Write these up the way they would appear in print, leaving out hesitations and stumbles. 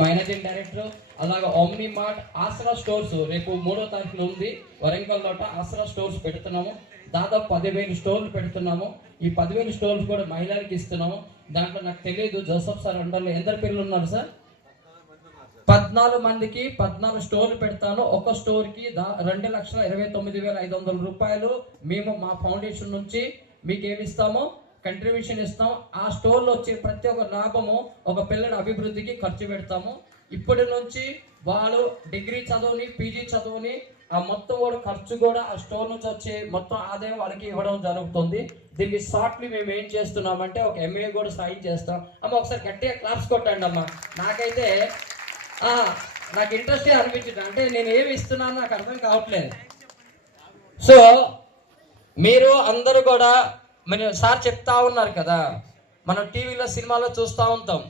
Managing director. అలాగే omni mart, ఆసరా stores రేపు 3వ తారీఖున ఉంది వరంగల్ లోట ఆసరా స్టోర్స్ పెడుతున్నాము. దాదాపు 10,000 స్టోర్లు పెడుతున్నాము. ఈ 10,000 స్టోర్లు కూడా మహిళలకు ఇస్తున్నాము. దాంట్లో నాకు తెలియదు జోసఫ్ సార్ అండర్లో ఎందరు పిల్లలు ఉన్నారు సార్? 14 మందికి 14 స్టోర్లు పెడతాను. ఒక స్టోర్ కి 2,29,500 రూపాయలు మేము మా ఫౌండేషన్ నుంచి మీకు ఏమిస్తామో కంట్రిబ్యూషన్ ఇస్తాం. ఆ స్టోర్లో వచ్చే ప్రతి ఒక్క లాభము ఒక పిల్లల అభివృద్ధికి ఖర్చు పెడతాము. ఇప్పటి నుంచి వాళ్ళు డిగ్రీ చదువుని, పీజీ చదువుని ఆ మొత్తం కూడా ఖర్చు కూడా ఆ స్టోర్ నుంచి వచ్చే మొత్తం ఆదాయం వాళ్ళకి ఇవ్వడం జరుగుతుంది. దీన్ని షార్ట్లీ మేము ఏం చేస్తున్నామంటే ఒక ఎంఏ కూడా సాయం చేస్తాం. అమ్మ ఒకసారి గట్టిగా క్లాప్స్ కొట్టండి అమ్మ. నాకైతే నాకు ఇంట్రెస్టే అనిపించింది. అంటే నేను ఏమి ఇస్తున్నాను నాకు అర్థం కావట్లేదు. సో మీరు అందరూ కూడా మరి సార్ చెప్తా ఉన్నారు కదా, మనం టీవీలో సినిమాలో చూస్తూ ఉంటాం.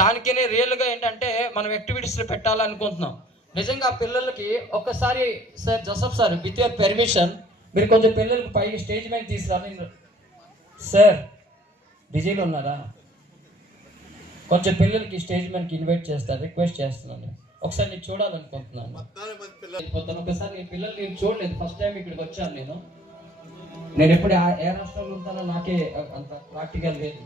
దానికనే రియల్గా ఏంటంటే మనం యాక్టివిటీస్లో పెట్టాలనుకుంటున్నాం. నిజంగా పిల్లలకి ఒక్కసారి sir Joseph sir with your permission మీరు కొంచెం పిల్లలకి పై స్టేజ్ మీద తీసుకురా. సార్ బిజీలో ఉన్నారా? కొంచెం పిల్లలకి స్టేజ్ మీదకి ఇన్వైట్ చేస్తారు, రిక్వెస్ట్ చేస్తున్నాను. ఒకసారి నేను చూడాలనుకుంటున్నాను. ఒకసారి నేను పిల్లలు నేను చూడలేదు, ఫస్ట్ టైం ఇక్కడికి వచ్చాను. నేను ఎప్పుడు ఏ రాష్ట్రంలో ఉంటానో నాకే అంత ప్రాక్టికల్ లేదు.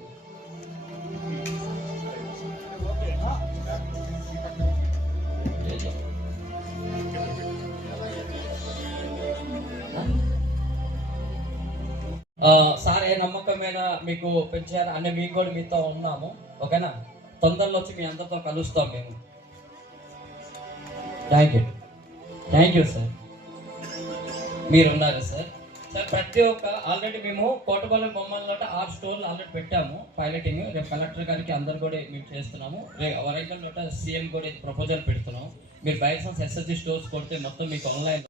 సార్ ఏ నమ్మకం మీద మీకు పెంచారు అని మేము కూడా మీతో ఉన్నాము. ఓకేనా? తొందరలో వచ్చి మీ అందరితో కలుస్తాం మేము. Thank you sir. మీరున్నారు సార్. సార్ ప్రతి ఒక్క ఆల్రెడీ మేము కోటబల్లం బొమ్మల్లో 6 స్టోర్లు ఆల్రెడీ పెట్టాము పైలటింగ్. రేపు కలెక్టర్ గారికి అందరు కూడా మేము చేస్తున్నాము. రేపు వరంగల్ సీఎం కూడా ప్రపోజల్ పెడుతున్నాము. మీరు బయట ఎస్ఎస్జి స్టోర్స్ కొడితే మొత్తం మీకు ఆన్లైన్